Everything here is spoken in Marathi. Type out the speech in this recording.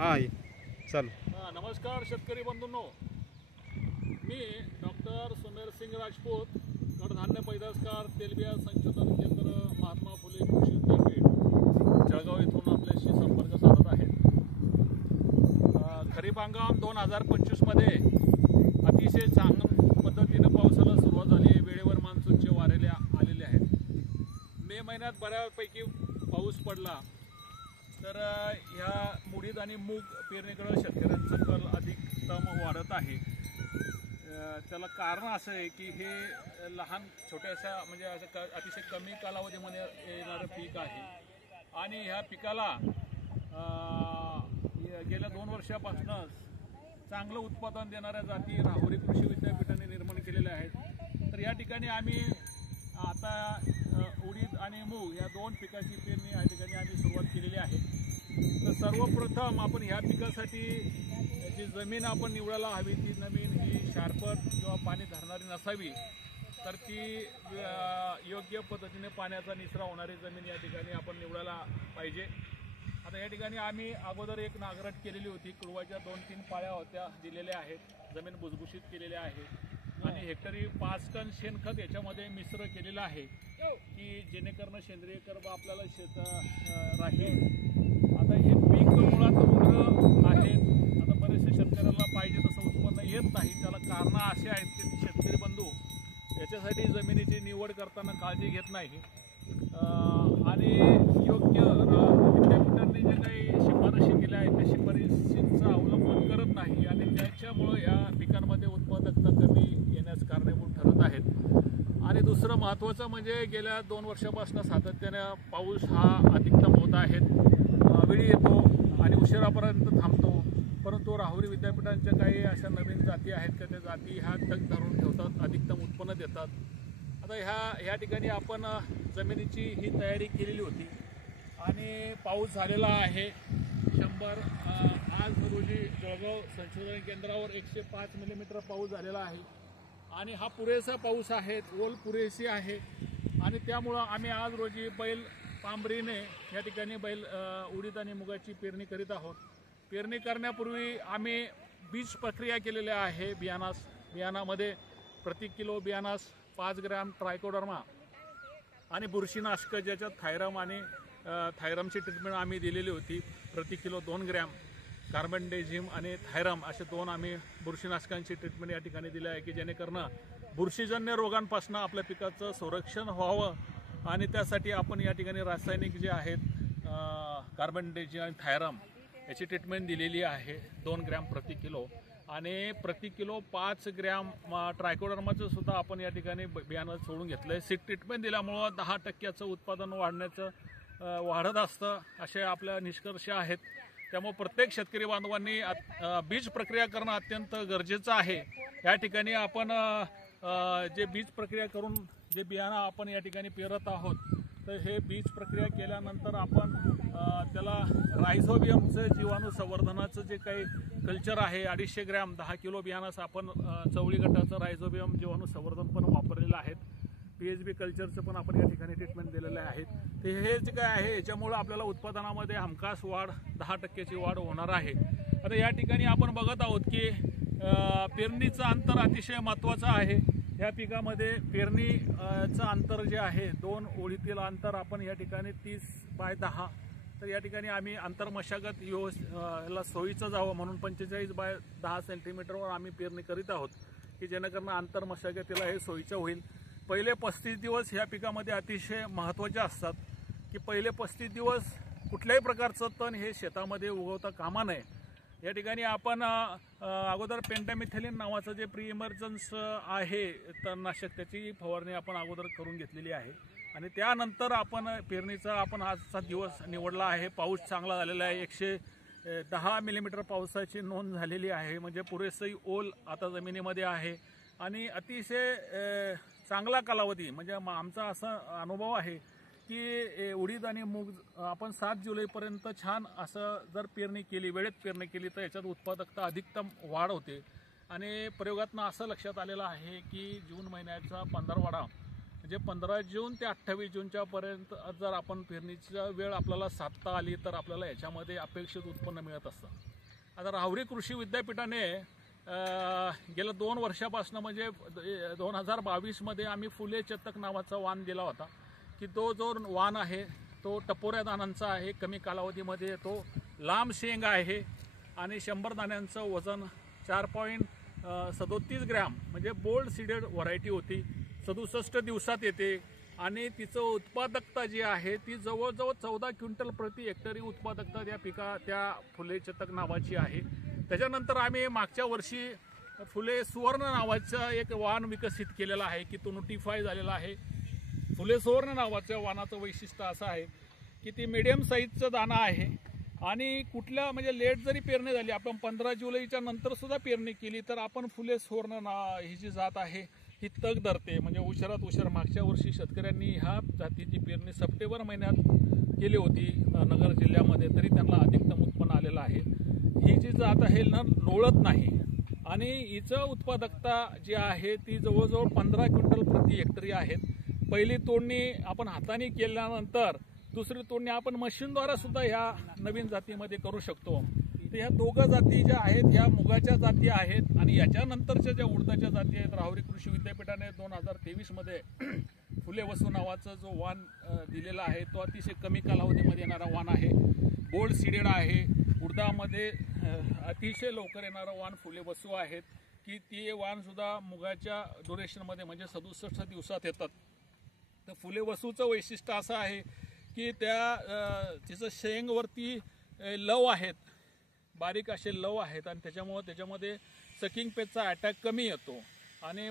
हां चालू. नमस्कार शेतकरी बंधूंनो, मी डॉक्टर सुमेर सिंग राजपूत, कडधान्य पैदासकार तेलबिया संशोधन केंद्र, महात्मा फुले कृषी विद्यापीठ, जळगाव येथून आपल्याशी संपर्क साधत आहे. खरीप हंगाम 2025 मध्ये अतिशय चांगल्या पद्धतीने पावसाला सुरुवात झाली आहे. वेळेवर मान्सूनचे वारे आलेले आहेत. मे महिन्यात बऱ्यापैकी पाऊस पडला, तर ह्या मुडीद आणि मूग पेरणीकडे शेतकऱ्यांचा कल अधिकतम वाढत आहे. त्याला कारण असं आहे की हे लहान छोट्याशा म्हणजे असं अतिशय कमी कालावधीमध्ये येणारं पीक आहे आणि ह्या पिकाला गेल्या 2 वर्षापासूनच चांगलं उत्पादन देणाऱ्या जाती राहुरी कृषी विद्यापीठाने निर्माण केलेल्या आहेत. तर या ठिकाणी आम्ही आता उडीद आणि मूग या 2 पिकाची पेरणी या ठिकाणी आम्ही सुरुवात केलेली आहे. तर सर्वप्रथम आपण ह्या पिकासाठी जी जमीन आपण निवडायला हवी, ती जमीन ही शारपट किंवा पाणी धरणारी नसावी, तर ती योग्य पद्धतीने पाण्याचा निचरा होणारी जमीन या ठिकाणी आपण निवडायला पाहिजे. आता या ठिकाणी आम्ही अगोदर एक नांगरट केलेली होती, कुळवाच्या 2-3 पाळ्या होत्या दिलेल्या आहेत, जमीन भुसभुशीत केलेली आहे आणि हेक्टरी 5 टन शेणखत याच्यामध्ये मिश्र केलेलं आहे की जेणेकरून सेंद्रिय कर्ब आपल्याला शेत राहील. आता हे पीक मुळात उग्र आहेत. आता बरेचसे शेतकऱ्याला पाहिजे तसं उत्पन्न येत नाही. त्याला कारणं असे आहेत की शेतकरी बंधू याच्यासाठी जमिनीची निवड करताना काळजी घेत नाही आणि योग्य विद्यापीठांनी जे काही शिफारशी केल्या आहेत त्या शिफारशींचं अवलंबन करत नाही आणि त्याच्यामुळं या पिकांमध्ये उत्पादकता कमी येण्यास कारणीभूत ठरत आहेत. आणि दुसरं महत्त्वाचं म्हणजे गेल्या 2 वर्षापासून सातत्याने पाऊस हा अधिकतम होत आहे. वेळी येतो आणि उशिरापर्यंत थांबतो, परंतु राहुरी विद्यापीठांच्या काही अशा नवीन जाती आहेत की त्या जाती ह्या तग धरून ठेवतात, अधिकतम उत्पन्न देतात. आता ह्या ठिकाणी आपण जमिनीची ही तयारी केलेली होती आणि पाऊस झालेला आहे 100. आज रोजी जळगाव संशोधन केंद्रावर 105 मिलीमीटर पाऊस झालेला आहे आणि हा पुरेसा पाऊस आहे, ओल पुरेशी आहे आणि त्यामुळं आम्ही आज रोजी बैल पांबरीने या ठिकाणी उडीद आणि मुगाची पेरणी करीत आहोत. पेरणी करण्यापूर्वी आम्ही बीज प्रक्रिया केलेली आहे. बियाणामध्ये प्रति किलो बियाणास 5 ग्रॅम ट्रायकोडर्मा आणि बुरशीनाशक ज्याच्यात थायरम आणि थायरमची ट्रीटमेंट आम्ही दिलेली होती. प्रति किलो 2 ग्रॅम कार्बनडेझिम आणि थायरम असे 2 आम्ही बुरशीनाशकांची ट्रीटमेंट या ठिकाणी दिली आहे की जेणेकरून बुरशीजन्य रोगांपासून आपल्या पिकाचं संरक्षण व्हावं आणि त्यासाठी आपण या ठिकाणी रासायनिक जे आहेत कार्बनडेझिम आणि थायरम याची ट्रीटमेंट दिलेली आहे 2 ग्रॅम प्रति किलो आणि प्रति किलो 5 ग्रॅम ट्रायकोडर्माचं सुद्धा आपण या ठिकाणी बियाणं सोडून घेतलं आहे. सीड ट्रीटमेंट दिल्यामुळं 10% उत्पादन वाढत असतं असे आपल्या निष्कर्ष आहेत. त्यामुळे प्रत्येक शेतकरी बांधवांनी बीज प्रक्रिया करणं अत्यंत गरजेचं आहे. या ठिकाणी आपण जे बीज प्रक्रिया करून जे बियाणं आपण या ठिकाणी पेरत आहोत, तर हे बीज प्रक्रिया केल्यानंतर आपण त्याला रायझोबियमचं जीवाणू संवर्धनाचं जे काही कल्चर आहे 250 ग्रॅम 10 किलो बियाणास आपण चवळी गटाचं रायझोबियम जीवाणू संवर्धन पण वापरलेलं आहे. PHB कल्चरचं पण आपण या ठिकाणी ट्रीटमेंट दिलेलं आहे. ते हे जे काय आहे याच्यामुळं आपल्याला उत्पादनामध्ये हमखास वाढ 10%ची वाढ होणार आहे. आता या ठिकाणी आपण बघत आहोत की पेरणीचं अंतर अतिशय महत्त्वाचं आहे. या पिकामध्ये पेरणीचं अंतर जे आहे 2 ओळीतील अंतर आपण या ठिकाणी 30/10. तर या ठिकाणी आम्ही अंतरमशागत याला सोयीचं जावं म्हणून 45/10 सेंटीमीटरवर आम्ही पेरणी करीत आहोत की जेणेकरून अंतरमशागतीला हे सोयीचं होईल. पहिले 35 दिवस ह्या पिकामध्ये अतिशय महत्त्वाचे असतात की पहिले 35 दिवस कुठल्याही प्रकारचं तण हे शेतामध्ये उगवता कामा नये. या ठिकाणी आपण अगोदर पेंटामिथेलिन नावाचं जे प्री इमर्जन्स आहे तणनाशक त्याची फवारणी आपण अगोदर करून घेतलेली आहे आणि त्यानंतर आपण पेरणीचा आपण आजचा दिवस निवडला आहे. पाऊस चांगला झालेला आहे. 110 मिलीमीटर पावसाची नोंद झालेली आहे, म्हणजे पुरेशी ओल आता जमिनीमध्ये आहे आणि अतिशय चांगला कालावधी म्हणजे आमचा असा अनुभव आहे की उडीद आणि मूग आपण 7 जुलैपर्यंत छान असं जर पेरणी केली, वेळेत पेरणी केली तर याच्यात उत्पादकता अधिकतम वाढ होते. आणि प्रयोगातनं असं लक्षात आलेलं आहे की जून महिन्याचा 15वाडा म्हणजे 15 जून ते 28 जूनच्या पर्यंत जर आपण पेरणीचा वेळ आपल्याला साधता आली तर आपल्याला याच्यामध्ये अपेक्षित उत्पन्न मिळत असतं. आता राहुरी कृषी विद्यापीठाने गेल्या 2 वर्षापासून म्हणजे 2022 आम्ही फुले चतक नावाचा वाण दिला होता की तो जो वाण आहे तो टपोऱ्या दाण्यांचा आहे, कमी कालावधीमध्ये तो लांब शेंग आहे आणि 100 दाण्यांचं वजन 4.37 ग्रॅम म्हणजे बोल्ड सीडेड व्हरायटी होती. 67 दिवसात येते आणि तिचं उत्पादकता जी आहे ती जवळजवळ 14 क्विंटल प्रति हेक्टरी उत्पादकता त्या फुले चतक नावाची आहे. त्याच्यानंतर आम्ही मागच्या वर्षी फुले सुवर्ण नावाचं एक वाण विकसित केलेलं आहे की तो नोटिफाय झालेला आहे. फुले सुवर्ण नावाच्या वाणाचं वैशिष्ट्य असं आहे की ती मीडियम साईजचं दाणा आहे आणि कुठल्या म्हणजे लेट जरी पेरणी झाली, आपण 15 जुलैच्या नंतर सुद्धा पेरणी केली तर आपण फुले सुवर्ण ही जी जात आहे ही तग धरते. म्हणजे उशिरात उशीर मागच्या वर्षी शेतकऱ्यांनी ह्या जातीची पेरणी सप्टेंबर महिन्यात केली होती नगर जिल्ह्यामध्ये, तरी त्यांना अधिकतम उत्पन्न आलेलं आहे. ही जी जात आहे ना लोळत नाही आणि हिचं उत्पादकता जी आहे ती जवळजवळ 15 क्विंटल प्रति हेक्टरी आहेत. पहिली तोडणी आपण हाताने केल्यानंतर दुसरी तोडणी आपण मशीनद्वारे सुद्धा ह्या नवीन जातीमध्ये करू शकतो. तर ह्या दोघं जाती ज्या आहेत ह्या मुगाच्या जाती आहेत आणि याच्यानंतरच्या ज्या उडदाच्या जाती आहेत राहुरी कृषी विद्यापीठाने 2023 फुले वसू नावाचा जो वाण दिलेला आहे तो अतिशय कमी कालावधीमध्ये येणारा वाण आहे. बोल्ड सीडेड आहे. उडदामध्ये अतिशय लवकर येणारा वाण फुले वसू आहेत की ती वाण सुद्धा मुगाच्या ड्युरेशनमध्ये म्हणजे 67 दिवसात येतात. तर फुले वसूचं वैशिष्ट्य असं आहे की तिचं शेंगवरती लव आहेत, बारीक असे लव आहेत आणि त्याच्यामुळे त्याच्यामध्ये सकिंग पेजचा अटॅक कमी येतो आणि